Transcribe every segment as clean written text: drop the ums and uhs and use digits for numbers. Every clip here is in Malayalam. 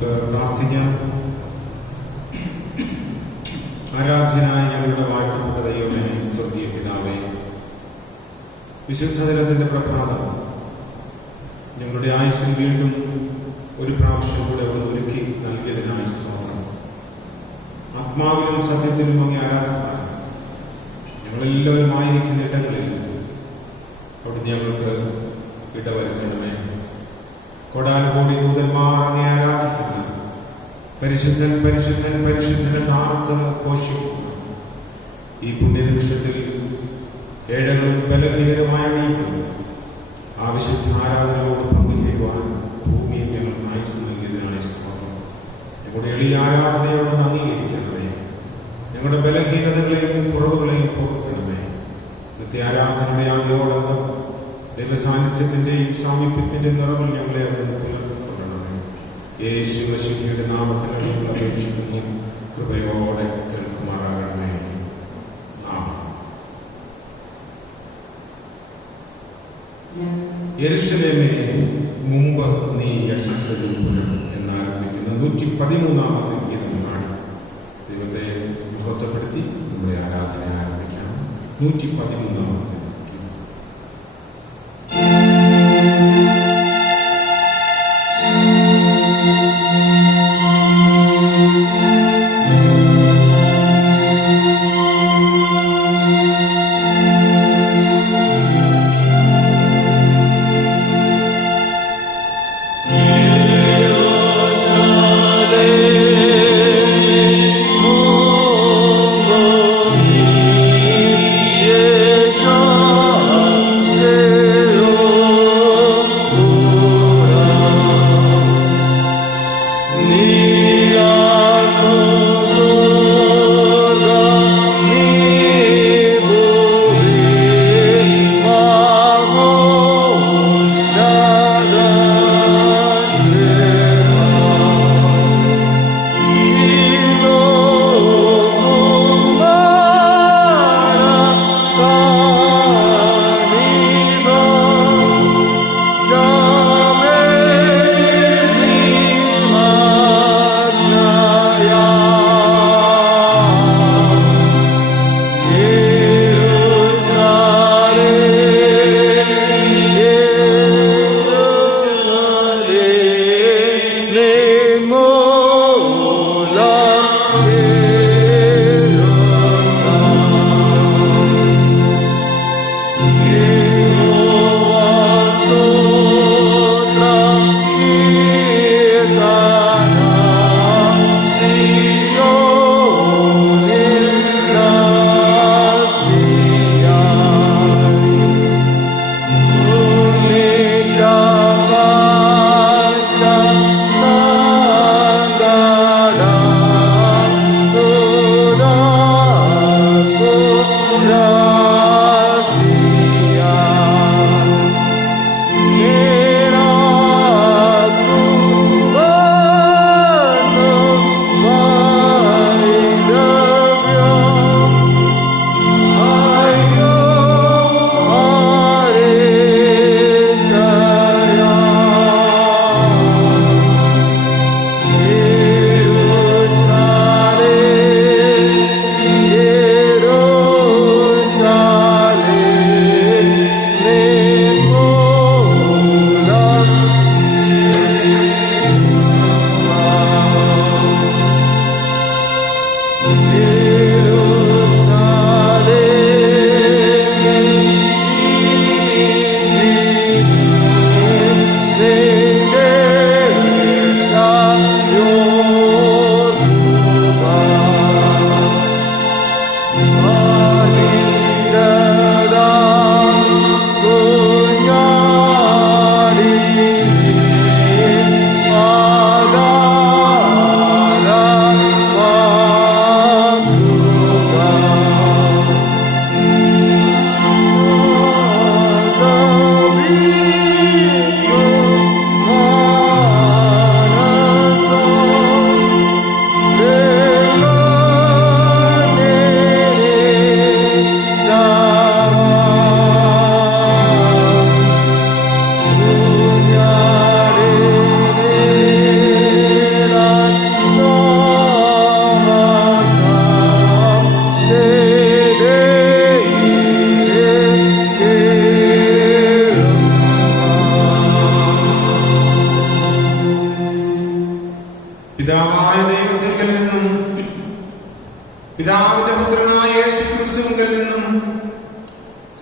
നമുക്ക് പ്രാർത്ഥിക്കാം. ആരാധ്യനായ ഞങ്ങളുടെ വാഴ്ത്തപ്പെട്ട ദൈവമേ, സ്വർഗീയ പിതാവേ, വിശുദ്ധ ദിനത്തിന്റെ പ്രഭാതം ഞങ്ങളുടെ ആയുസ്സിൽ വീണ്ടും ഒരു പ്രാവശ്യം കൂടെ ഒന്ന് ഒരുക്കി നൽകിയതിനായി സ്തോത്രം. ആത്മാവിലും സത്യത്തിലും അങ്ങ് ആരാധിക്കാൻ ഞങ്ങളെല്ലാവരും ആയിരിക്കുന്ന ഇടങ്ങളിൽ അവിടെ ഞങ്ങൾക്ക് ഇടവരുത്തണമേ. കോടാനുകോടി ദൂതന്മാർ അങ്ങേ ആരാധിക്കുന്ന പരിശുദ്ധൻ പരിശുദ്ധൻ പരിശുദ്ധനെ താഴ്ത്ത് ഘോഷിക്കുന്നു. ഈ പുണ്യനിമിഷത്തിൽ ഏഴകളും ബലഹീനരുമായ ആ വിശുദ്ധ ആരാധനയോട് പങ്കുചേരുവാൻ ഭൂമിയിൽ ഞങ്ങൾക്ക് ആയുസ് നൽകിയതിനാണ് സ്തോത്രം. ഞങ്ങളുടെ എളിയ ആരാധനയോട് അംഗീകരിക്കണമേ. ഞങ്ങളുടെ ബലഹീനതകളെയും കുറവുകളെയും പോക്കണമേ. ഇന്നത്തെ ആരാധനയുടെ ആദ്യോടന്തം ദൈവസാന്നിധ്യത്തിന്റെയും സാമീപ്യത്തിന്റെ നിറവിൽ ഞങ്ങളെ അവിടെ പുലർത്തിക്കൊള്ളണമേ. യേശു മശീഹയുടെ നാമത്തിൽ ഞങ്ങൾ അപേക്ഷിക്കുന്നു. കൃപയോടെ കേൾക്കുമാറാകണമേ. യെരൂശലേമേ, മുമ്പ് നീ യശസ്സരുപുരം എന്നാരംഭിക്കുന്ന 113-ാമത്തെ ഗീതം പാടി ദൈവത്തെ മഹത്വപ്പെടുത്തി നമ്മുടെ ആരാധന ആരംഭിക്കാം. 113-ാമത്തെ Yes,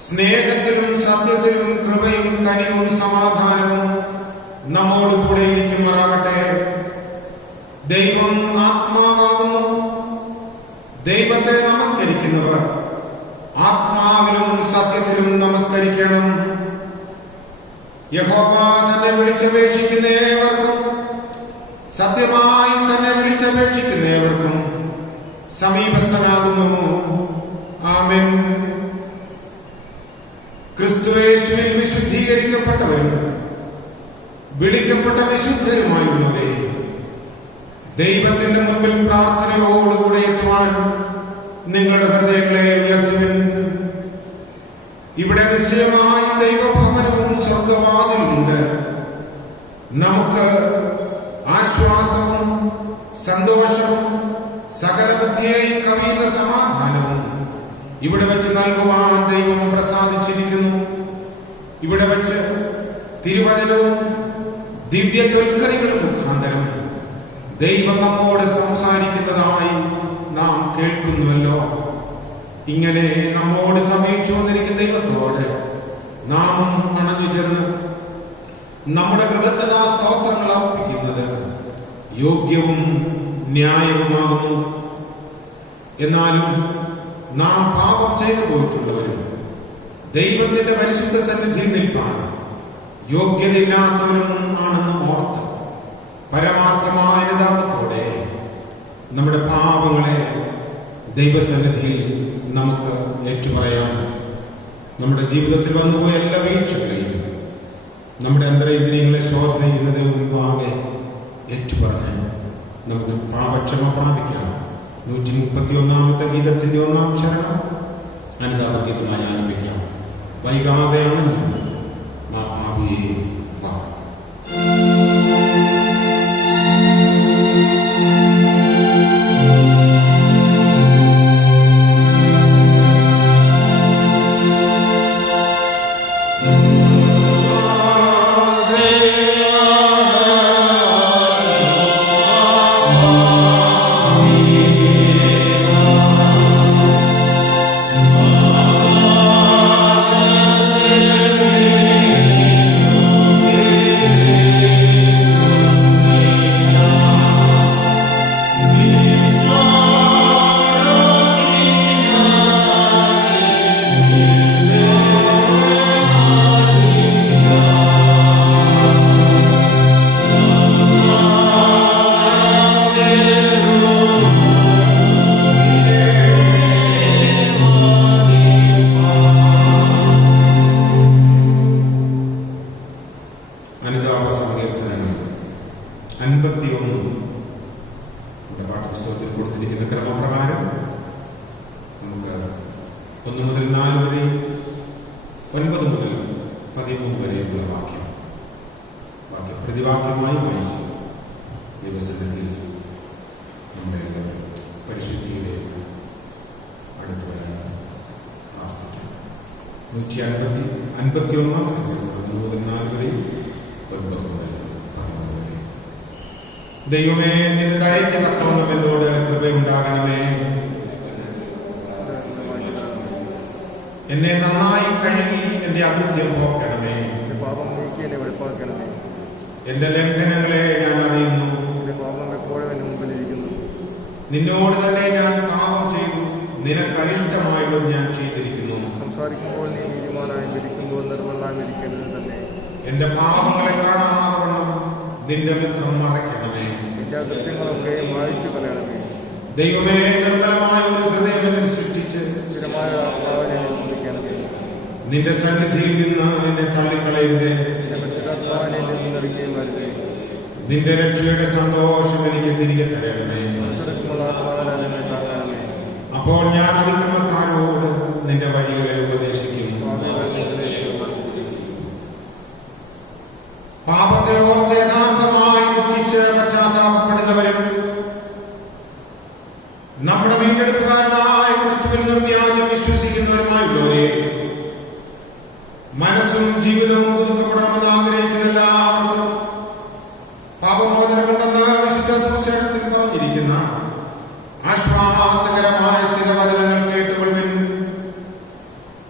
സ്നേഹത്തിലും സത്യത്തിലും കൃപയും കനിവും സമാധാനവും നമ്മോട് കൂടെ ഇരിക്കുമാറാകട്ടെ. ദൈവം ആത്മാവാകുന്നു. ദൈവത്തെ നമസ്കരിക്കുന്നവർ ആത്മാവിലും സത്യത്തിലും നമസ്കരിക്കണം. യഹോവ തന്നെ വിളിച്ചപേക്ഷിക്കുന്ന ഏവർക്കും, സത്യമായി തന്നെ വിളിച്ചപേക്ഷിക്കുന്ന ഏവർക്കും സമീപസ്ഥനാകുന്നു. ആമേൻ. ക്രിസ്തുയേശുവിൽ വിശുദ്ധീകരിക്കപ്പെട്ടവരും വിളിക്കപ്പെട്ട വിശുദ്ധരുമായുള്ളവരെ, ദൈവത്തിന്റെ മുൻപിൽ പ്രാർത്ഥനയോടുകൂടെ എത്തുവാൻ നിങ്ങളുടെ ഹൃദയങ്ങളെ ഉയർത്തുവിൻ. ഇവിടെ നിശ്ചയമായി ദൈവഭവനവും സ്വർഗവാതിലുമുണ്ട്. നമുക്ക് ആശ്വാസവും സന്തോഷവും സകല ബുദ്ധിയെയും കവിയുന്ന സമാധാനവും ഇവിടെ വെച്ച് നൽകുവാൻ ദൈവം പ്രസാദിച്ചിരിക്കുന്നു. ഇവിടെ വെച്ച് തിരുവചനവും ദിവ്യ ജ്വൽക്കറികളും മുഖാന്തരം ദൈവം നമ്മോട് സംസാരിക്കുന്നതായി നാം കേൾക്കുന്നുവല്ലോ. ഇങ്ങനെ നമ്മോട് സമീപിച്ചു വന്നിരിക്കുന്ന ദൈവത്തോട് നാം അണഞ്ഞു ചേർന്ന് നമ്മുടെ കൃതജ്ഞതാ സ്തോത്രങ്ങൾ അർപ്പിക്കുന്നത് യോഗ്യവും ന്യായവുമാകുന്നു. എന്നാലും നാം പാപം ചെയ്തു പോയിട്ടുള്ളവരും ദൈവത്തിന്റെ പരിശുദ്ധ സന്നിധിയിൽ നിൽപ്പാൻ യോഗ്യതയില്ലാത്തവരും ആണെന്ന് ഓർത്ത് പരമാർത്ഥമായ അനുതാപത്തോടെ നമ്മുടെ പാപങ്ങളെ ദൈവസന്നിധിയിൽ നമുക്ക് ഏറ്റുപറയാം. നമ്മുടെ ജീവിതത്തിൽ വന്നുപോയ എല്ലാ വീഴ്ചകളെയും നമ്മുടെ അന്തരേന്ദ്രിയങ്ങളെ ശോധന ചെയ്യുന്നത് മുൻപാകെ ഏറ്റുപറഞ്ഞ് നമുക്ക് പാപക്ഷമ പ്രാപിക്കാം. 131 ഗീതത്തിന്റെ 1-ാം ചരണം അനുതാപഗീതമായി ആരംഭിക്കാം. വൈകാതെയാണ് പാപിയെ വാ. പാഠപുസ്തകത്തിൽ കൊടുത്തിരിക്കുന്ന ക്രമപ്രകാരം നമുക്ക് 1 മുതൽ 4 വരെ, 9 മുതൽ 13 വരെയുള്ള വാക്യം പ്രതിവാക്യമായി വായിച്ച് ദൈവസന്നിധിയിൽ നമ്മുടെ പരിശുദ്ധിയിലേക്ക് അടുത്തു വരാൻ പ്രാർത്ഥിക്കാം. 151-ാം സങ്കീർത്തനം 1 മുതൽ 4 വരെ, 9 മുതൽ 13 വരെ. ദൈവമേ, നിന്റെ ദയയ്ക്ക് തക്കവണ്ണം എന്നോട് കൃപയുണ്ടാകണമേ. എന്നെ നന്നായി കഴുകി എന്റെ അകൃത്യം പോക്കണമേ. പാപം നീക്കി എന്നെ വെളുപ്പാക്കണമേ. എന്റെ ലംഘനങ്ങളെ ഞാൻ അറിയുന്നു. എന്റെ പാപം എപ്പോഴും എന്റെ മുമ്പിലിരിക്കുന്നു. നിന്നോട് തന്നെ ഞാൻ പാപം ചെയ്തു, നിനക്ക് അനിഷ്ടമായുള്ളത് ഞാൻ ചെയ്തിരിക്കുന്നു. സംസാരിക്കുമ്പോൾ നീ നീതിമാനായി വിധിക്കുമ്പോൾ നിർമ്മലനായി വിധിക്കേണ്ടത് തന്നെ. എന്റെ പാപങ്ങളെ കാണാതവണ്ണം നിന്റെ മുഖം മറയ്ക്കണമേ. എന്റെ അകൃത്യങ്ങളൊക്കെ മായ്ച്ചു കളയണമേ. ദൈവമേ, നിർമ്മലമായ ഒരു ഹൃദയം എന്നെ സൃഷ്ടിച്ച് സ്ഥിരമായ ആത്മാവിനെ നിർമ്മിക്കണമേ. നിന്റെ സന്നിധിയിൽ നിന്ന് എന്നെ തള്ളിക്കളയരുതേ. എന്റെ പരിശുദ്ധാത്മാവിനെ നിന്നടിക്കുകയും വരുതേ. നിന്റെ രക്ഷയുടെ സന്തോഷം എനിക്ക് തിരികെ തരണമേ. ആത്മാവിനെ തന്നെ താങ്ങണമേ. അപ്പോൾ ഞാൻ അതിക്രമക്കാരോട് നിന്റെ വഴികളെ ഉപദേശിക്കും. പാപത്തെ ഓർത്ത് യഥാർത്ഥമായി ദുഃഖിച്ച് പശ്ചാത്താപപ്പെടുന്നവരും നമ്മുടെ വീണ്ടെടുപ്പുകാരനായ ക്രിസ്തുവിൽ നിർവ്യാജം വിശ്വസിക്കുന്നവരുമായുള്ളവരെ, മനസ്സും ജീവിതവും പുതുക്കപ്പെടണമെന്ന് ആഗ്രഹിക്കുന്ന എല്ലാവർക്കും പാപമോചനമുണ്ടെന്ന് വിശുദ്ധ സുവിശേഷത്തിൽ പറഞ്ഞിരിക്കുന്ന ആശ്വാസകരമായ സ്ഥിരവചനങ്ങൾ കേട്ടുകൊള്ളുവിൻ.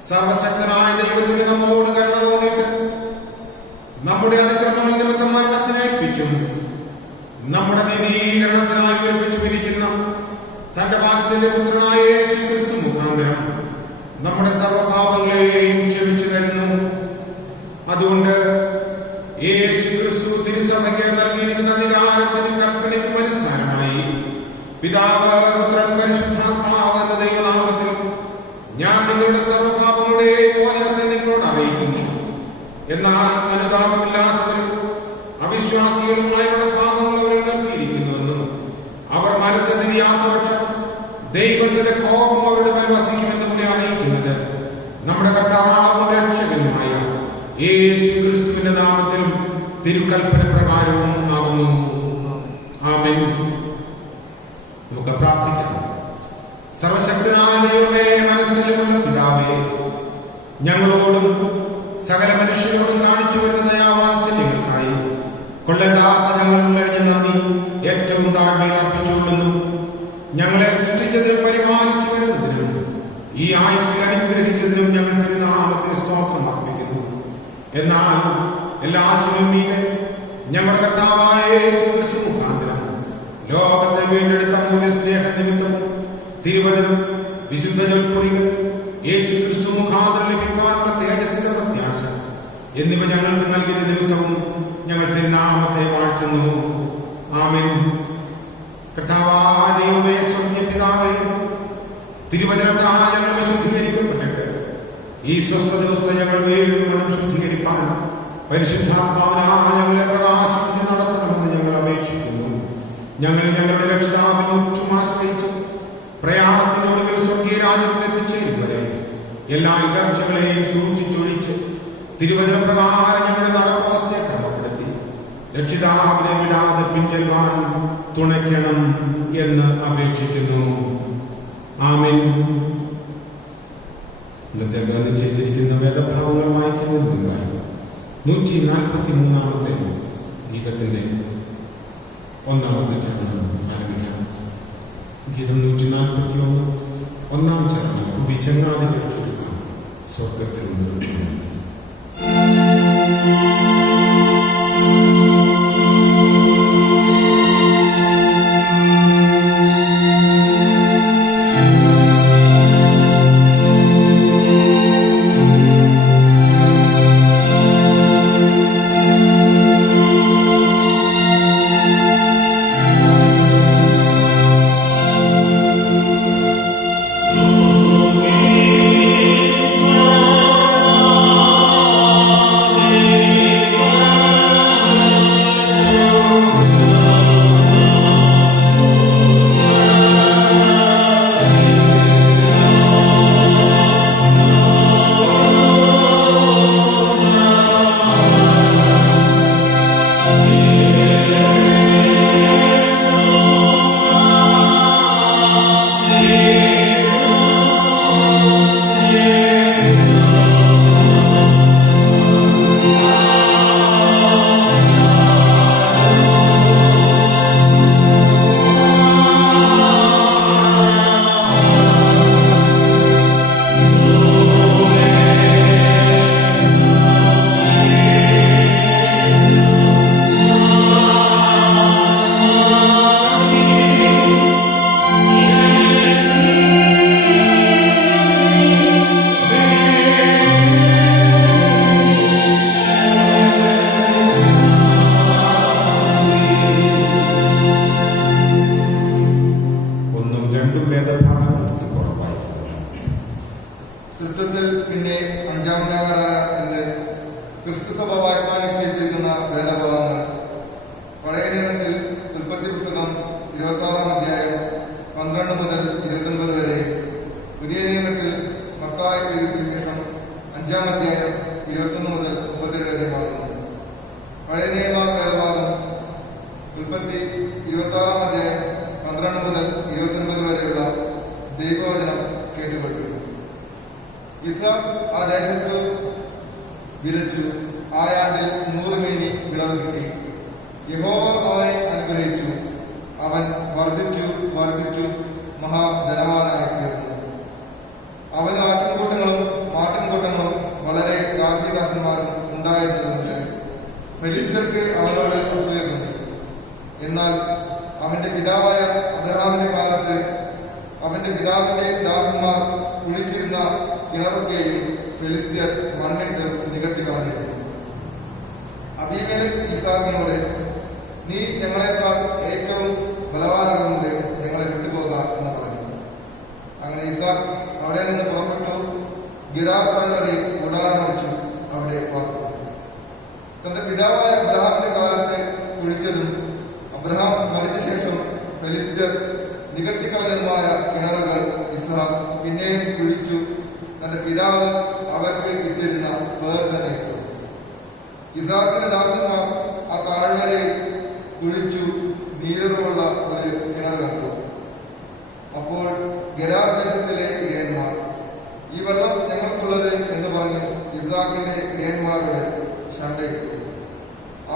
സർവശക്തനായ നമ്മുടെ നീതീകരണത്തിനായി ഒരുമിച്ചിരിക്കുന്ന തന്റെ വാത്സല്യപുത്രനായ യേശുക്രിസ്തു മുഖാന്തരം നമ്മുടെ സർവ്വപാപങ്ങളെയും ക്ഷമിച്ചു തരുന്നു. അതുകൊണ്ട് യേശുക്രിസ്തു തിരുസഭയ്ക്ക് നൽകിയിരിക്കുന്ന അധികാരത്തിനും കൽപ്പനയ്ക്കും അനുസാരമായി പിതാവ്, പുത്രൻ, പരിശുദ്ധാത്മാവ് എന്ന ദൈവനാമത്തിൽ ഞാൻ നിങ്ങളുടെ സർവ്വപാപങ്ങളുടെയും മോചനത്തെ നിങ്ങളോട് അറിയിക്കുന്നു. എന്നാൽ അനുതാപമില്ലാത്തവരും അവിശ്വാസികളുമായവരുടെ പാപങ്ങൾ അവരിൽ നിർത്തിയിരിക്കുന്നുവെന്നും അവർ മനസ്സ് തിരിയാത്ത പക്ഷം ദൈവത്തിന്റെ കോപം അവരുടെ മേൽ വസിക്കുമെന്നും കൂടി അറിയിക്കുന്നത് നമ്മുടെ കർത്താവും രക്ഷകനുമായ യേശുക്രിസ്തുവിന്റെ നാമത്തിലും തിരുക്കൽപ്പന പ്രകാരവും ആകുന്നു. ആമേൻ. നമുക്ക് പ്രാർത്ഥിക്കാം. സർവശക്തനായ ദൈവമേ, മനസ്സിലുള്ള പിതാവേ, ഞങ്ങളോടും സകല മനുഷ്യരോടും കാണിച്ചു വരുന്ന ദയാവാത്സല്യങ്ങൾക്കായി കൊള്ളരുതാത്ത ഞങ്ങൾ കഴിഞ്ഞ നന്ദി ഏറ്റവും താഴ്മയിൽ അർപ്പിച്ചുകൊള്ളുന്നു. ഞങ്ങളെ സൃഷ്ടിച്ചതിനും പരിപാലിച്ചു വരുന്നതിനും ഈ ആയുസ്സിൽ അനുഗ്രഹിച്ചതിനും ഞങ്ങൾ തിരുനാമത്തിന് സ്തോത്രം അർപ്പിക്കുന്നു. എന്നാൽ എല്ലാറ്റിനും മീതെ ഞങ്ങളുടെ കർത്താവായ യേശുക്രിസ്തു മുഖാന്തരം ലോകത്തെ വീണ്ടെടുത്ത മൂല്യ സ്നേഹ നിമിത്തം തിരുവചനം, വിശുദ്ധ ജൽക്കുറികൾ, യേശുക്രിസ്തു മുഖാന്തരം ലഭിക്കാനുള്ള തേജസ്സിന്റെ പ്രത്യാശ എന്നിവ ഞങ്ങൾക്ക് നൽകിയ നിമിത്തവും ഞങ്ങൾ തിരുനാമത്തെ വാഴ്ത്തുന്നു. ആമേൻ. കർത്താവായ ദൈവമേ, സ്വർഗ്ഗീയ പിതാവേ, തിരുവചനത്താൽ ഞങ്ങൾ വിശുദ്ധീകരിക്കപ്പെട്ടിട്ട് ഈ സ്വസ്ഥ ദിവസത്തെ ഞങ്ങൾ വീണ്ടും ശുദ്ധീകരിക്കാൻ പരിശുദ്ധാത്മാവിനാൽ ഞങ്ങളെ പ്രകാശിച്ച് നടത്തണമെന്ന് ഞങ്ങൾ അപേക്ഷിക്കുന്നു. ഞങ്ങൾ ഞങ്ങളുടെ രക്ഷിതാവിൽ മുറ്റും ആശ്രയിച്ചു പ്രയാണത്തിനൊടുവിൽ സ്വർഗീയ രാജ്യത്തിൽ എത്തിച്ചേരും വരെ എല്ലാ ഇടർച്ചകളെയും സൂക്ഷിച്ചൊഴിച്ച് തിരുവചന പ്രകാരം ഞങ്ങളുടെ നടപ്പവസ്ഥയെ ക്രമപ്പെടുത്തി രക്ഷിതാവിനെ വിടാതെ പിൻചെല്ലുവാൻ തുണയ്ക്കണം എന്ന് അപേക്ഷിക്കുന്നു. ആമേൻ. ഇന്നത്തെ നിശ്ചയിച്ചിരിക്കുന്ന വേദഭാവങ്ങൾ വായിക്കുന്നതിന് മുൻപായി 143-ാമത്തെ ഗീതത്തിന്റെ 1-ാമത്തെ ചരണം ആരംഭിക്കാം. ഗീതം 141, 1-ാം ചരണം. കുടി ചങ്ങാതികൾ ചുരുക്കം സ്വർഗത്തിൽ നിന്ന്. എന്നാൽ അവന്റെ പിതാവായ അബ്രഹാമിന്റെ കാലത്ത് അവന്റെ പിതാവിന്റെ ദാസന്മാർ കുഴിച്ചിരുന്ന കിണറൊക്കെയും ഫെലിസ്ത്യർ മണ്ണിട്ട് നികത്തി കളഞ്ഞിരുന്നു. അബീമേലെക്ക് ഇസാക്കിനോട്, നീ ഞങ്ങളെക്കാൾ ഏറ്റവും ബലവാനാകുന്നത് ഞങ്ങളെ വിട്ടുപോക എന്ന് പറഞ്ഞു. അങ്ങനെ ഇസാക്ക് അവിടെ നിന്ന് പുറപ്പെട്ടു ഗിരാർ താഴ്വരയിൽ കൂടാരമടിച്ചു അവിടെ പാർത്തു. തന്റെ പിതാവായ അബ്രഹാമിന്റെ കാലത്ത് കുഴിച്ചതും അബ്രഹാം മരിച്ച ശേഷം ഫെലിസ്ത്യർ നികത്തിക്കളഞ്ഞതുമായ കിണറുകൾ ഇസ്ഹാക്ക് പിന്നെയും കുഴിച്ചു തന്റെ പിതാവ് അവർക്ക് ഇട്ടിരുന്ന പേർ തന്നെ ഇട്ടു. ഇസാക്കിന്റെ ദാസന്മാർ ആ താഴ്വരയിൽ കുഴിച്ചു നീരുറവുള്ള ഒരു കിണർ കണ്ടു. അപ്പോൾ ഗെരാർ ദേശത്തിലെ ഇടയന്മാർ, ഈ വെള്ളം ഞങ്ങൾക്കുള്ളത് എന്ന് പറഞ്ഞു ഇസാക്കിന്റെ ഇടയന്മാരോട് ശണ്ടയിട്ടു.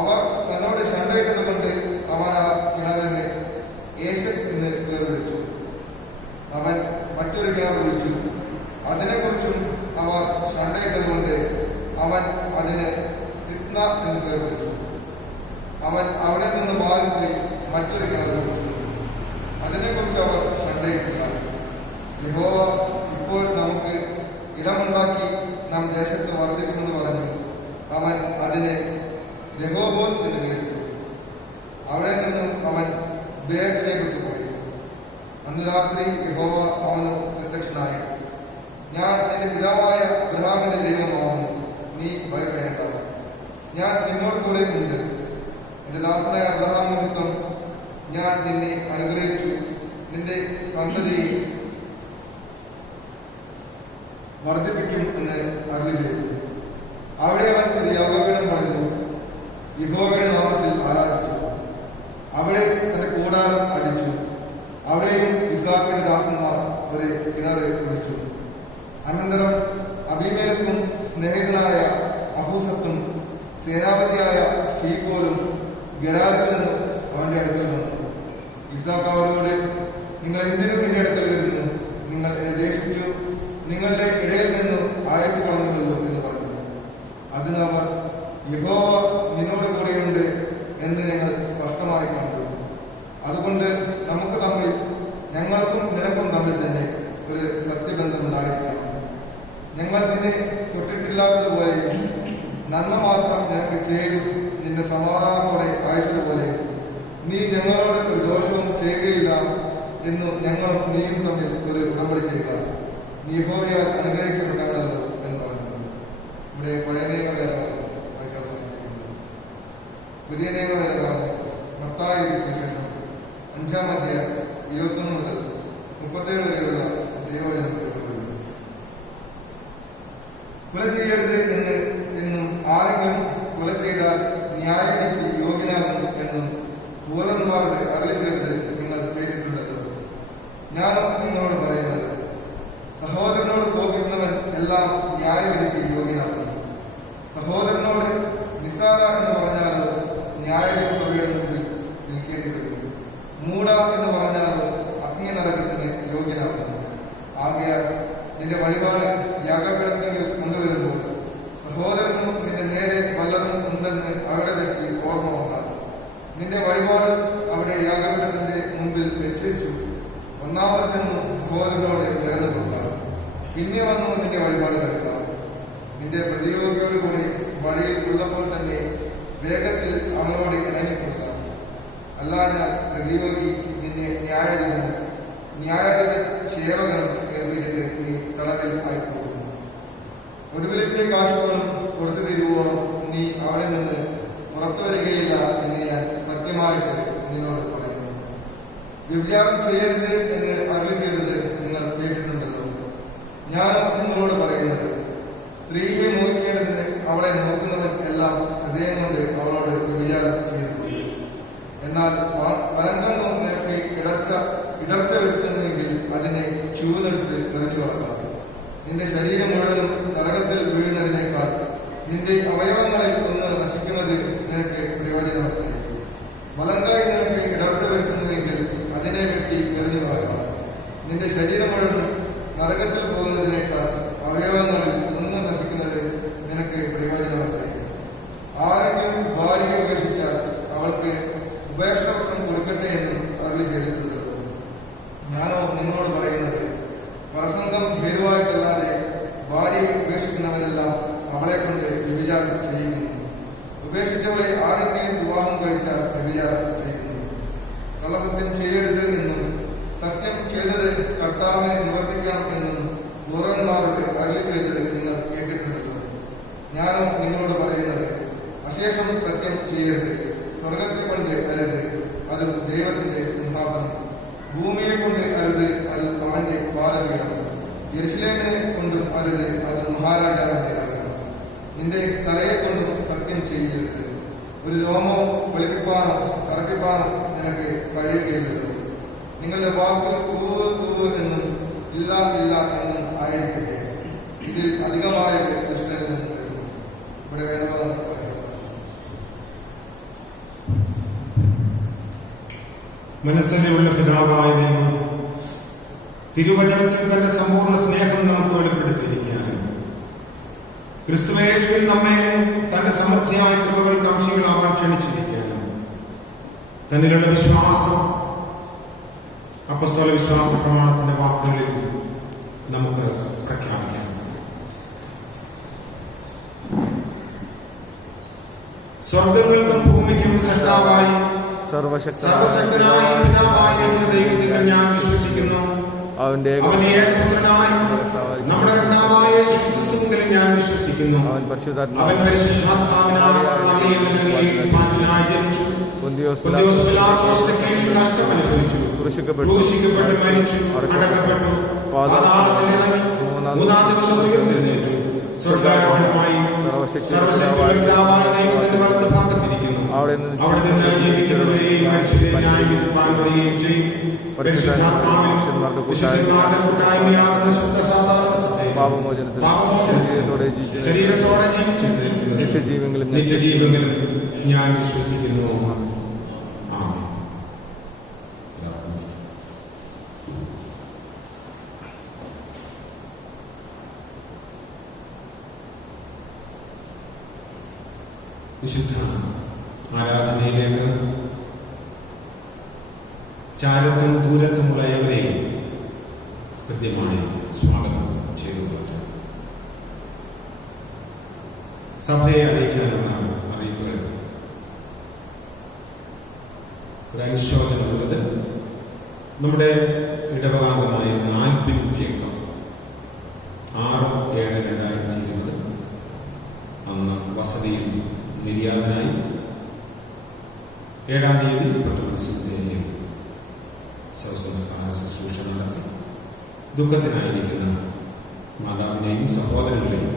അവർ തന്നോട് ശണ്ടയിട്ടത് കൊണ്ട് അവൻ ആ കിണറിന് ഏശക് എന്ന് പേർ വിളിച്ചു. അവൻ മറ്റൊരു കിണർ വിളിച്ചു. അതിനെക്കുറിച്ചും അവർ ശണ്ടയിട്ടത് കൊണ്ട് അവൻ അതിന് സിത്ന എന്ന് പേർ വിളിച്ചു. അവൻ അവിടെ നിന്ന് മാറിപ്പോയി മറ്റൊരു കിണർ വിളിച്ചു. അതിനെക്കുറിച്ച് അവർ ശണ്ടയിട്ടില്ല. യഹോവ ഇപ്പോൾ നമുക്ക് ഇടമുണ്ടാക്കി നാം ദേശത്ത് വർദ്ധിക്കുമെന്ന് പറഞ്ഞു അവൻ അതിന് രഹോബോത്ത് എന്ന് പേരിട്ടു. അവിടെ നിന്നും അവൻ ബേർശേബയ്ക്ക് പോയി. അന്ന് രാത്രി യഹോവ അവന് പ്രത്യക്ഷനായി, ഞാൻ നിന്റെ പിതാവായ അബ്രഹാമിന്റെ ദൈവമാകുന്നു, നീ ഭയപ്പെടേണ്ട, ഞാൻ നിന്നോട് കൂടെ ഉണ്ട്. എന്റെ ദാസനായ അബ്രഹാം നിമിത്തം ഞാൻ നിന്നെ അനുഗ്രഹിച്ചു, നിന്റെ സന്തതിയെ വർദ്ധിപ്പിക്കും എന്ന് അരുളി ചെയ്തു. അവിടെ അവൻ ഒരു യാഗപീഠം പണിതു യഹോവയുടെ നാമത്തിൽ ആരാധിച്ചു. അവിടെ തന്റെ കൂടാരം അടിച്ചു. അവിടെയും ഇസാക്കിന്റെ ദാസന്മാർ ഒരു കിണറ് കുഴിച്ചു. അനന്തരം അബീമേലെക്കും സ്നേഹിതനായ അഹൂസത്തും സേനാപതിയായ ശീക്കോലും ഗെരാറിൽ നിന്ന് അവന്റെ അടുക്കൽ വന്നു. ഇസാക്ക് അവരോട്, നിങ്ങൾ എന്തിനും എന്റെ അടുക്കൽ വരുന്നു? നിങ്ങൾ എന്നെ ദേഷിച്ചു നിങ്ങളുടെ ഇടയിൽ നിന്ന് അയച്ചു കളഞ്ഞുവല്ലോ എന്ന് പറഞ്ഞു. അതിനവർ, യഹോവ നിന്നോട് കൂടെയുണ്ട് എന്ന് ഞങ്ങൾ സ്പഷ്ടമായി കണ്ടു. അതുകൊണ്ട് നമുക്ക് തമ്മിൽ, ഞങ്ങൾക്കും നിനക്കും തമ്മിൽ തന്നെ ഒരു സത്യബന്ധം ഉണ്ടായിരിക്കണം. ഞങ്ങൾ നിന്നെ തൊട്ടിട്ടില്ലാത്തതുപോലെ നന്മ മാത്രം നിനക്ക് ചെയ്തു നിന്റെ സമാധാനത്തോടെ അയച്ചതുപോലെ നീ ഞങ്ങളോട് ഒരു ദോഷവും ചെയ്യുകയില്ല എന്നു ഞങ്ങളും നീയും തമ്മിൽ ഒരു ഉടമ്പടി ചെയ്യുക. നീ യഹോവയാൽ അനുഗ്രഹിക്കപ്പെട്ടവനല്ലോ എന്ന് പറഞ്ഞു. ഇവിടെ പഴയ നിയമവേദഭാഗം വായിക്കാൻ ശ്രമിക്കുന്നത്. പുതിയ നിയമവേദഭാഗം മത്തായി സുവിശേഷം 5-ാം അധ്യായം 21 മുതൽ 37 വരെയുള്ള ദൈവവചനം. കൊല ചെയ്യരുത് എന്നും ആരെങ്കിലും കൊല ചെയ്താൽ ന്യായവിധിക്ക് യോഗ്യനാകും എന്നും പൂർവന്മാരുടെ അരുളി ചെയ്തത് നിങ്ങൾ കേട്ടിട്ടുണ്ടല്ലോ. ഞാനും നിങ്ങളോട് പറയുന്നത്, സഹോദരനോട് കോപിക്കുന്നവൻ എല്ലാം ന്യായവിധിക്ക് യോഗ്യനാക്കുന്നു. സഹോദരനോട് നിസ്സാര എന്ന് പറഞ്ഞാലോ ന്യായവിധി സഭയുടെ മുമ്പിൽ നിൽക്കേണ്ടി വരും. മൂഢ എന്ന് പറഞ്ഞാലോ അഗ്നി നരകത്തിന് യോഗ്യനാക്കുന്നു. ആകയാൽ നിന്റെ വഴിപാട് യാഗപീഠത്തിൽ കൊണ്ടുവരുമ്പോൾ സഹോദരനും നിന്റെ നേരെ വല്ലതും ഉണ്ടെന്ന് അവിടെ വെച്ച് ഓർമ്മ വന്നാൽ നിന്റെ വഴിപാട് അവിടെ യാഗപീഠത്തിന്റെ മുമ്പിൽ വെച്ചു ഒന്നാമത് ചെന്ന് സഹോദരനോട് നിരന്നു കൊടുക്കാം. പിന്നെ വന്നു നിന്റെ വഴിപാട് കഴിക്കാം. നിന്റെ പ്രതിയോഗിയോട് കൂടി വഴിയിൽ ഉള്ളപ്പോൾ തന്നെ വേഗത്തിൽ അവനോട് ഇണങ്ങിക്കൊടുക്കാം. അല്ലാഞ്ഞാൽ പ്രതിയോഗി നിന്നെ ന്യായാധിപൻ സേവകനും ഏൽപ്പിച്ചിട്ട് നീ തടവിൽ ആയിപ്പോകുന്നു. ഒടുവിലത്തെ കാശുകളും കൊടുത്തു തീരുവോളം നീ അവിടെ നിന്ന് പുറത്തു വരികയില്ല എന്ന് ഞാൻ സത്യമായിട്ട് നിന്നോട് പറയുന്നു. വ്യഭിചാരം ചെയ്യരുത് എന്ന് അരുളി ചെയ്തത് നിങ്ങൾ കേട്ടിട്ടുണ്ടല്ലോ. ഞാൻ നിങ്ങളോട് പറയുന്നത്, സ്ത്രീയെ മോഹിക്കേണ്ടതിന് അവളെ നോക്കുന്നവൻ എല്ലാം ഹൃദയം കൊണ്ട് അവളോട് വ്യഭിചാരം ചെയ്തിട്ടുണ്ട്. എന്നാൽ വലങ്കണ്ണോ നിനക്ക് ഇടർച്ച വരുത്തുന്നുവെങ്കിൽ അതിനെ ചൂന്നെടുത്ത് എറിഞ്ഞു കളകാം. നിന്റെ ശരീരം മുഴുവനും നരകത്തിൽ വീഴുന്നതിനേക്കാൾ നിന്റെ അവയവങ്ങളിൽ ഒന്ന് നശിക്കുന്നത് നിനക്ക് പ്രയോജനമല്ല. വലങ്കായി നിനക്ക് ഇടർച്ച വരുത്തുന്നുവെങ്കിൽ അതിനെ വെട്ടി എറിഞ്ഞു കളകാം. നിന്റെ ശരീരം മുഴുവനും നരകത്തിൽ പോകുന്നതിനേക്കാൾ അവയവങ്ങളിൽ ഒന്ന് നശിക്കുന്നത് നിനക്ക് പ്രയോജനമല്ല. ആരെങ്കിലും ഭാര്യയോ കർത്താവിനെ നിവർത്തിക്കാം എന്നും പൂർവന്മാരോട് അരുളി ചെയ്തത് നിങ്ങൾ കേട്ടിട്ടുണ്ടല്ലോ. ഞാനോ നിങ്ങളോട് പറയുന്നത്, അശേഷം സത്യം ചെയ്യരുത്. സ്വർഗത്തെ കൊണ്ട് അരുത്, അത് ദൈവത്തിന്റെ സിംഹാസനം. ഭൂമിയെ കൊണ്ട് അരുത്, അത് അവന്റെ പാദപീഠം. യെരുശലേമിനെ കൊണ്ടും അരുത്, അത് മഹാരാജാവിന്റെ നഗരം. നിന്റെ തലയെ കൊണ്ടും സത്യം ചെയ്യരുത്. ഒരു രോമോ വെളുപ്പിപ്പാനോ കറപ്പിപ്പാനോ നിനക്ക് കഴിയുകയില്ലല്ലോ. നിങ്ങളുടെ വാക്ക് തൂവ് തൂവ് എന്നും ഇല്ല ഇല്ല എന്നും ആയിരിക്കട്ടെ. ഇതിൽ അധികമായ ദുഷ്ടനിൽ നിന്ന് വരുന്നു. ഇവിടെ വേദഭാഗം മനസ്സിലുള്ള പിതാവായ ദൈവം തിരുവചനത്തിൽ തന്റെ സമ്പൂർണ്ണ സ്നേഹം നമുക്ക് വെളിപ്പെടുത്തിയിരിക്കുകയാണ്. ക്രിസ്തുയേശുവിൽ നമ്മെ തന്റെ സമൃദ്ധിയായ കൃപകൾക്ക് അംശങ്ങളാവാൻ ക്ഷണിച്ചിരിക്കുകയാണ്. തന്നിലുള്ള വിശ്വാസം അപ്പസ്തോല വിശ്വാസ പ്രമാണത്തിന്റെ വാക്കുകളിൽ നമുക്ക് പ്രഖ്യാപിക്കാം. സ്വർഗങ്ങൾക്കും ഭൂമിക്കും സൃഷ്ടാവായി സർവശക്തനായ പിതാവായ ദൈവത്തിൽ ഞാൻ വിശ്വസിക്കുന്നു. അവന്റെ ഏകപുത്രനായ നമ്മുടെ കർത്താവായ യേശുക്രിസ്തുവിൽ ഞാൻ വിശ്വസിക്കുന്നു. അവൻ പരിശുദ്ധാത്മാവിനാൽ ജനിച്ചു, പൊന്തിയോസ് പിലാത്തോസിന്റെ കീഴിൽ കഷ്ടമനുഭവിച്ചു, ക്രൂശിക്കപ്പെട്ടു, മരിച്ചു, അടക്കപ്പെട്ടു, പാതാളത്തിൽ ഇറങ്ങി, മൂന്നാം ദിവസം ഉയർത്തെഴുന്നേറ്റു, സ്വർഗ്ഗാരോഹണമായി സർവശക്തനായ പിതാവായ ദൈവത്തിന്റെ വലത്തുഭാഗത്തിരിക്കുന്നു. അവിടെ നിന്ന് ജീവിക്കുന്നവരെയും മരിച്ചവരെയും ന്യായവിധിപ്പാൻ വരികയും ചെയ്യും. പരിശുദ്ധാത്മാവിന്റെ കൂട്ടായ്മയാകുന്ന ശുദ്ധസാധാരണ സഭയിൽ ശരീരത്തോടെ ജീവിച്ച് നിത്യജീവങ്ങളും ഞാൻ വിശ്വസിക്കുന്നു. വിശുദ്ധ ആരാധനയിലേക്ക് ചാരത്തും ദൂരത്തുമുള്ളവരെയും കൃത്യമായി സ്വാഗതം ചെയ്തുകൊണ്ട് സഭയെ അറിയിക്കാനുള്ള അറിയിപ്പുകൾ ഒരു അനുശോചനമുള്ളത് നമ്മുടെ ഇടവകാംഗമായിരുന്ന ആൽബിൻ ജേക്കബ് 6/7/2020 അന്ന് വസതിയിൽ നിര്യാതനായി. 7-ാം തീയതി പട്ടണത്തിൽ ശവസംസ്കാര ശുശ്രൂഷ നടത്തി. ദുഃഖത്തിനായിരിക്കുന്ന മാതാവിനെയും സഹോദരങ്ങളെയും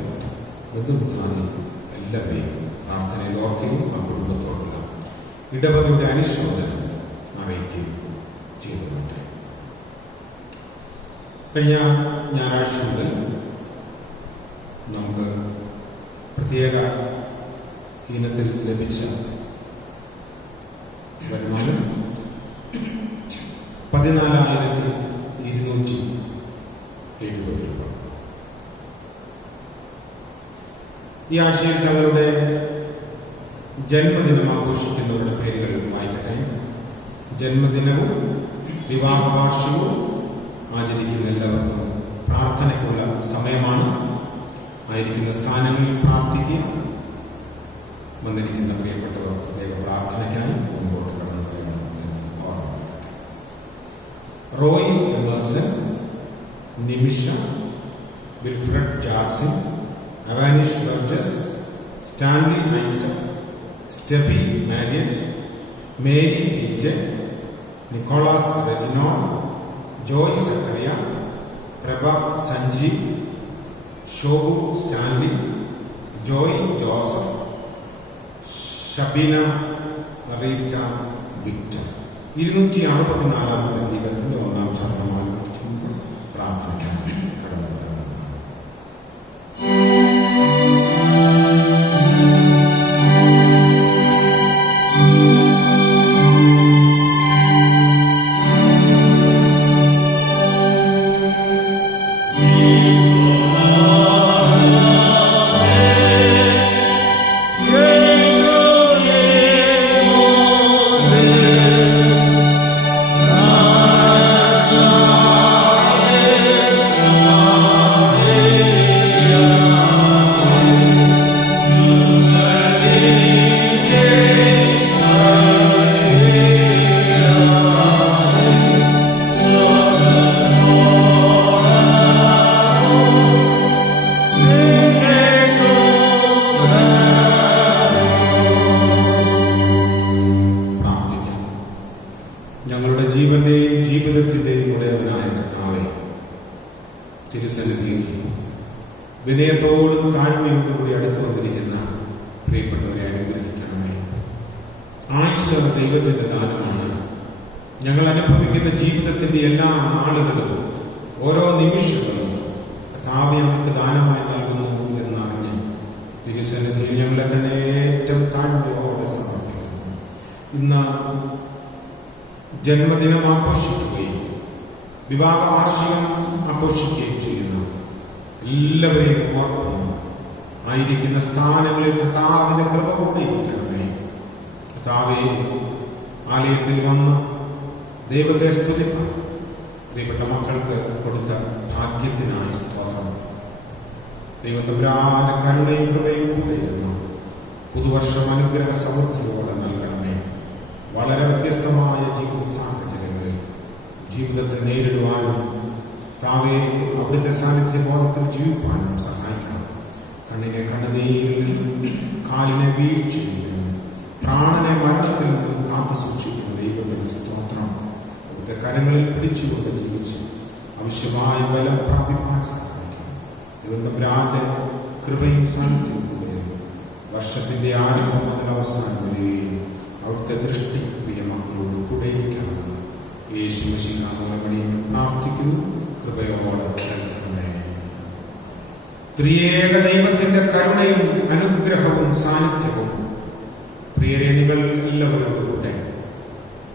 ബന്ധുമിത്രാനെയും എല്ലാവരെയും പ്രാർത്ഥനയിൽ ഓർക്കുകയും ആ കുടുംബത്തോടുള്ള ഇടവകയുടെ അനുശോചനം അറിയിക്കുകയും ചെയ്തുകൊണ്ട് കഴിഞ്ഞ ഞായറാഴ്ച മുതൽ നമുക്ക് പ്രത്യേക ഇനത്തിൽ ലഭിച്ച വരുമാനം 14,270 രൂപ. ഈ ആഴ്ചയിൽ തങ്ങളുടെ ജന്മദിനം ആഘോഷിക്കുന്നവരുടെ പേരുകൾ വായിക്കട്ടെ. ജന്മദിനവും വിവാഹവാർഷികവും ആചരിക്കുന്ന എല്ലാവർക്കും പ്രാർത്ഥനയ്ക്കുള്ള സമയമാണ്. ആയിരിക്കുന്ന സ്ഥാനങ്ങളിൽ പ്രാർത്ഥിക്കുക. വന്നിരിക്കുന്ന പ്രിയപ്പെട്ടവർ പ്രത്യേക പ്രാർത്ഥനയ്ക്കായി മുമ്പോട്ട് കടന്നു വരുമെന്ന് ഓർമ്മിക്കട്ടെ. Roy Emerson, Nimisha, Wilfred Jasin, Avanish Burgess, Stanley Isaac, Steffi Mariette, Mary PJ, Nicholas Reginald, Joy Zachariah, Prabha Sanjeev, Shobu Stanley, Joy Joseph, Shabeena Rita Victor. 264-ാമത്തെ ഗീതത്തിന്റെ 1-ാം ചരണമാണ് പ്രാർത്ഥനയ്ക്കാണ് കടന്നു വരുന്നത്. Oh വിനയത്തോടും താഴ്മയോടും കൂടി അടുത്തു വന്നിരിക്കുന്ന പ്രിയപ്പെട്ടവരെ അനുഗ്രഹിക്കണമേ. ആയുസ് ദൈവത്തിൻ്റെ ദാനമാണ്. ഞങ്ങൾ അനുഭവിക്കുന്ന ജീവിതത്തിൻ്റെ എല്ലാ നാളുകളും ഓരോ നിമിഷങ്ങളും കർത്താവ് ഞങ്ങൾക്ക് ദാനമായി നൽകുന്നു എന്നറിഞ്ഞ് തിരുസന്നിധിയിൽ ഞങ്ങളെ തന്നെ ഏറ്റവും താഴ്മയോടെ സമർപ്പിക്കുന്നു. ഇന്ന് ജന്മദിനം ആഘോഷിക്കുകയും വിവാഹ വാർഷികം ആഘോഷിക്കുകയും ചെയ്യുന്ന എല്ലാവരെയും ഓർക്കുന്നു. ആയിരിക്കുന്ന സ്ഥാനങ്ങളിൽ കർത്താവിന്റെ കൃപ കൂടിയിരിക്കണമേ. കർത്താവേ, ആലയത്തിൽ വന്ന് ദൈവത്തെ സ്തുതിക്കാൻ പ്രിയപ്പെട്ട മക്കൾക്ക് കൊടുത്ത ഭാഗ്യത്തിനായി സ്തോത്രം. ദൈവത്തമ്പുരാന്റെ കരുണയും കൃപയും കൂടെയിരുന്നു. പുതുവർഷം അനുഗ്രഹ സമൃദ്ധിയോടെ നൽകണമേ. വളരെ വ്യത്യസ്തമായ ജീവിത സാഹചര്യങ്ങളിൽ ജീവിതത്തെ നേരിടുവാനും താവേ അവിടുത്തെ സാന്നിധ്യ ബോധത്തിൽ ജീവിക്കുവാനും സഹായിക്കണം. കണ്ണിനെ കണ്ണുനീരിൽ നിന്നും കാലിനെ വീഴ്ചയിൽ നിന്നും പ്രാണനെ മരണത്തിൽ നിന്നും കാത്തു സൂക്ഷിക്കുന്ന ദൈവത്തിന് സ്തോത്രം. അവിടുത്തെ കരങ്ങളിൽ പിടിച്ചുകൊണ്ട് ജീവിച്ച് ആവശ്യമായ ബലം പ്രാപിപ്പാൻ സഹായിക്കണം. ദൈവത്തമ്പുരാന്റെ കൃപയും സാന്നിധ്യവും കൂടെ വർഷത്തിന്റെ ആരംഭം മുതൽ അവസാനം വരെയും അവിടുത്തെ ദൃഷ്ടി പ്രിയ മക്കളോട് കൂടെ ഇരിക്കണമെന്ന് യേശു മിശിഹായെ പ്രാർത്ഥിക്കുന്നു. കൃപയോടെ കേൾക്കണമേ. ത്രിയേക ദൈവത്തിന്റെ കരുണയും അനുഗ്രഹവും സാന്നിധ്യവും പ്രിയരെ നിങ്ങൾ എല്ലാവരും കൂടെ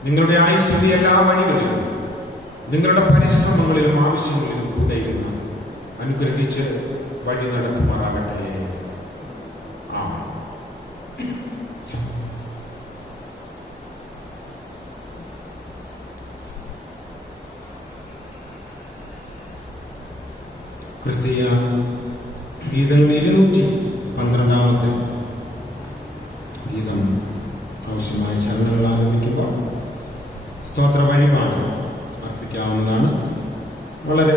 നിങ്ങളുടെ ആയുസ്സിന്റെ എല്ലാ വഴികളിലും നിങ്ങളുടെ പരിശ്രമങ്ങളിലും ആവശ്യങ്ങളിലും കൂടെ ഇരുന്ന് അനുഗ്രഹിച്ച് വഴി നടത്തുമാറാകട്ടെ. ആമേൻ. ക്രിസ്തീയ ഗീതങ്ങൾ 212 ഗീതം ആവശ്യമായ ചരണങ്ങൾ ആരംഭിക്കുമ്പോൾ സ്തോത്ര വഴിപാട് അർപ്പിക്കാവുന്നതാണ്. വളരെ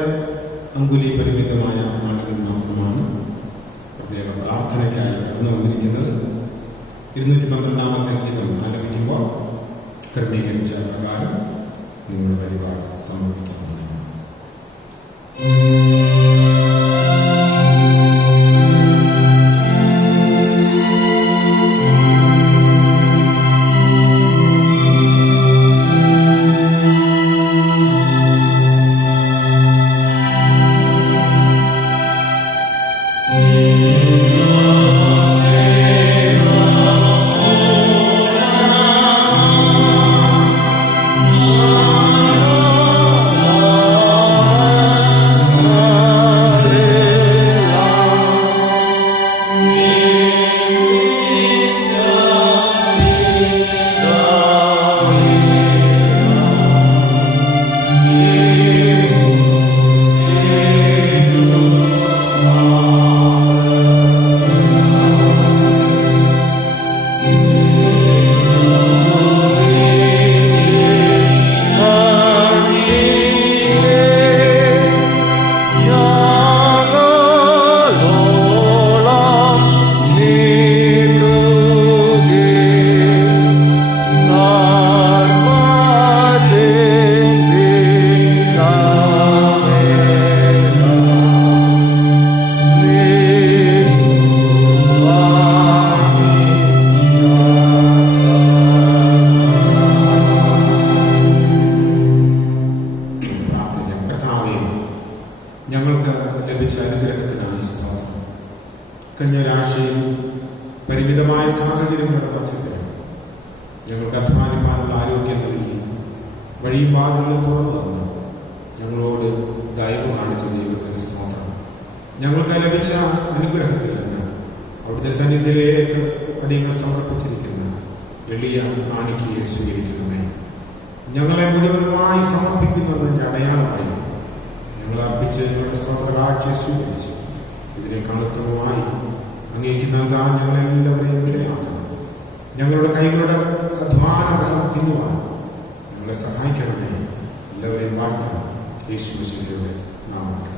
അങ്കുലി പരിമിതമായ ആളുകൾ മാത്രമാണ് പ്രത്യേക പ്രാർത്ഥനയ്ക്കായി കടന്നു വന്നിരിക്കുന്നത്. 212 ഗീതം ആരംഭിക്കുമ്പോൾ ക്രമീകരിച്ച പ്രകാരം നിങ്ങളുടെ വഴിപാട് സമർപ്പിക്കാവുന്നതാണ്. ഞങ്ങൾക്ക് ലഭിച്ച അനുഗ്രഹത്തിനാണ് സ്തോത്രം. കഴിഞ്ഞ ഒരാഴ്ചയിൽ പരിമിതമായ സാഹചര്യങ്ങളുടെ മധ്യത്തിൽ ഞങ്ങൾക്ക് അധ്വാനിക്കാനുള്ള ആരോഗ്യം നൽകി വഴിയും വാതിലുകളും തുറന്നു തന്നു ഞങ്ങളോട് ദയവ് കാണിച്ച ദൈവത്തിന് സ്തോത്രം. ഞങ്ങൾക്ക് ലഭിച്ച അനുഗ്രഹത്തിൽ നിന്ന് അവിടുത്തെ സന്നിധിയിലേക്ക് അടിയങ്ങൾ സമർപ്പിച്ചിരിക്കുന്ന എളിയ കാണിക്കയെ സ്വീകരിക്കണമേ. ഞങ്ങളെ മുഴുവനുമായി സമർപ്പിക്കുന്നതിൻ്റെ അടയാളമായി ഞങ്ങൾ അർപ്പിച്ച് ഞങ്ങളുടെ സ്തോത്രകാഴ്ചയെ സ്വീകരിച്ചു. ഇതിനേക്കാൾ ഉത്തമമായി അങ്ങേക്ക് നൽകാൻ ഞങ്ങളെല്ലാവരെയും ഇടയാക്കണം. ഞങ്ങളുടെ കൈകളുടെ അധ്വാന ഫലം തിന്നുവാൻ ഞങ്ങളെ സഹായിക്കണമേ. എല്ലാവരെയും വാഴ്ത്തണം യേശു മിശിഹായുടെ നാമത്തിൽ.